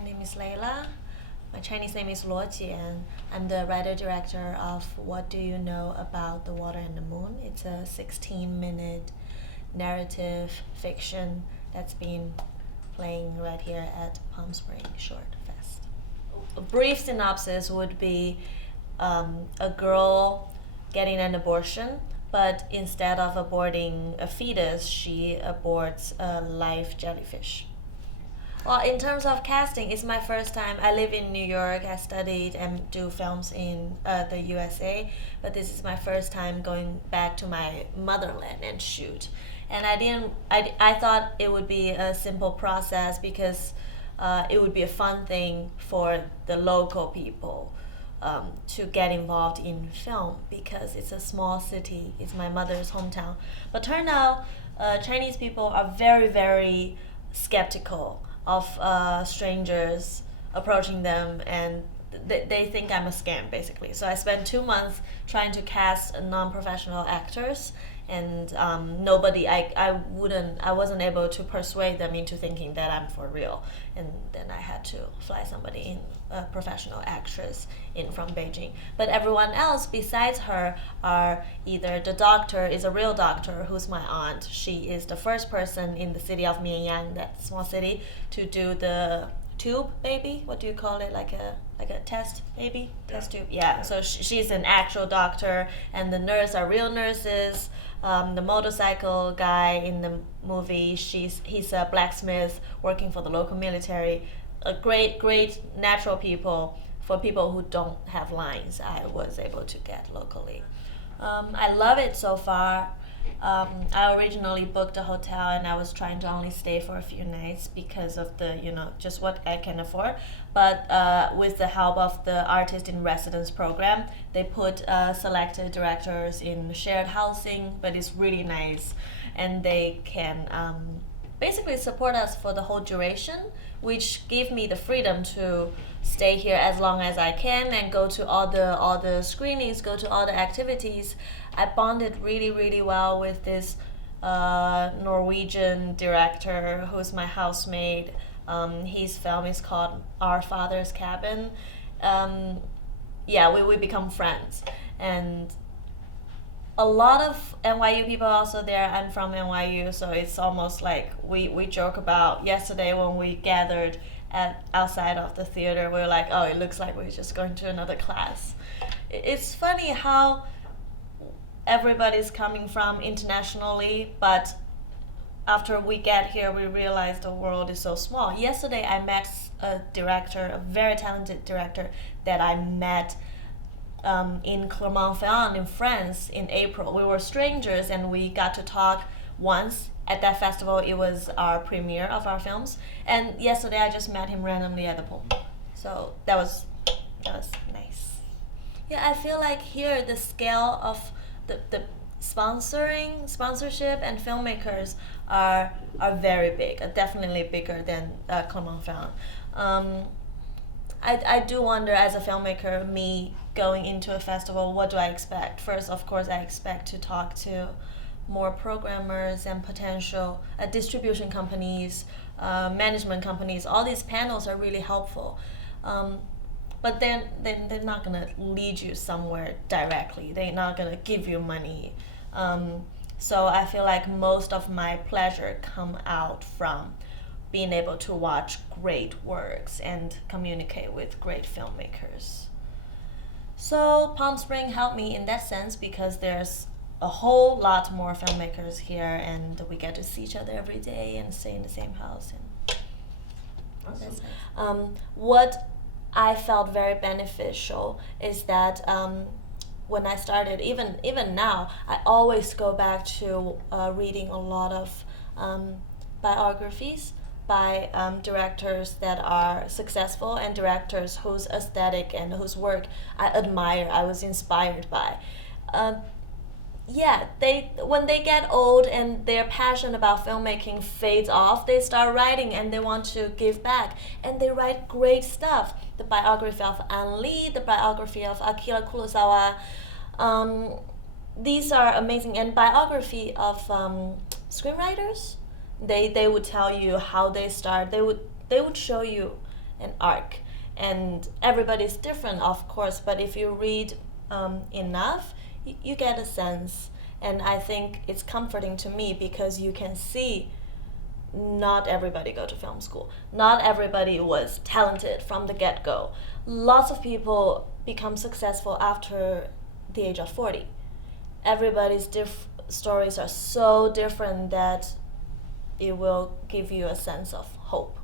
My name is Layla. My Chinese name is Jian. I'm the writer-director of What Do You Know About the Water and the Moon? It's a 16-minute narrative fiction that's been playing right here at Palm Springs Short Fest. A brief synopsis would be a girl getting an abortion, but instead of aborting a fetus, she aborts a live jellyfish. Well, in terms of casting, it's my first time. I live in New York. I studied and do films in the USA, but this is my first time going back to my motherland and shoot. And I didn't. I thought it would be a simple process because it would be a fun thing for the local people to get involved in film because it's a small city. It's my mother's hometown. But turned out, Chinese people are very, very skeptical of strangers approaching them, and they think I'm a scam basically. So I spent 2 months trying to cast non-professional actors, and I wasn't able to persuade them into thinking that I'm for real. And then I had to fly somebody in, a professional actress in from Beijing. But everyone else besides her are either the doctor is a real doctor who's my aunt. She is the first person in the city of Mianyang, that small city, to do the tube baby. What do you call it? Like a test baby, test tube. Yeah. So she's an actual doctor, and the nurse are real nurses. The motorcycle guy in the movie, he's a blacksmith working for the local military. A great natural people for people who don't have lines. I was able to get locally. I love it so far. I originally booked a hotel and I was trying to only stay for a few nights because of the, just what I can afford. But with the help of the Artist in Residence program, they put selected directors in shared housing, but it's really nice. And they can basically support us for the whole duration, which give me the freedom to stay here as long as I can and go to all the screenings, go to all the activities. I bonded really, really well with this Norwegian director who's my housemate. His film is called Our Father's Cabin. We become friends. And a lot of NYU people are also there. I'm from NYU, so it's almost like we joke about yesterday when we gathered outside of the theater. We were like, oh, it looks like we're just going to another class. It's funny how everybody's coming from internationally, but after we get here, we realize the world is so small. Yesterday, I met a director, a very talented director that I met in Clermont-Ferrand in France in April. We were strangers and we got to talk once at that festival. It was our premiere of our films, and yesterday I just met him randomly at the pool. So that was nice. Yeah, I feel like here the scale of the sponsorship and filmmakers are very big, definitely bigger than Clermont-Ferrand. I do wonder, as a filmmaker, me going into a festival, what do I expect? First, of course, I expect to talk to more programmers and potential distribution companies, management companies. All these panels are really helpful. But then they're not going to lead you somewhere directly. They're not going to give you money. So I feel like most of my pleasure come out from being able to watch great works and communicate with great filmmakers. So Palm Springs helped me in that sense because there's a whole lot more filmmakers here, and we get to see each other every day and stay in the same house. And Awesome. that's nice. What I felt very beneficial is that when I started, even now, I always go back to reading a lot of biographies by directors that are successful and directors whose aesthetic and whose work I admire, I was inspired by. When they get old and their passion about filmmaking fades off, they start writing and they want to give back, and they write great stuff. The biography of An Lee, the biography of Akira Kurosawa, these are amazing. And biography of screenwriters, they would tell you how they start. They would show you an arc. And everybody's different, of course, but if you read enough, you get a sense. And I think it's comforting to me because you can see not everybody go to film school. Not everybody was talented from the get-go. Lots of people become successful after the age of 40. Everybody's stories are so different that it will give you a sense of hope.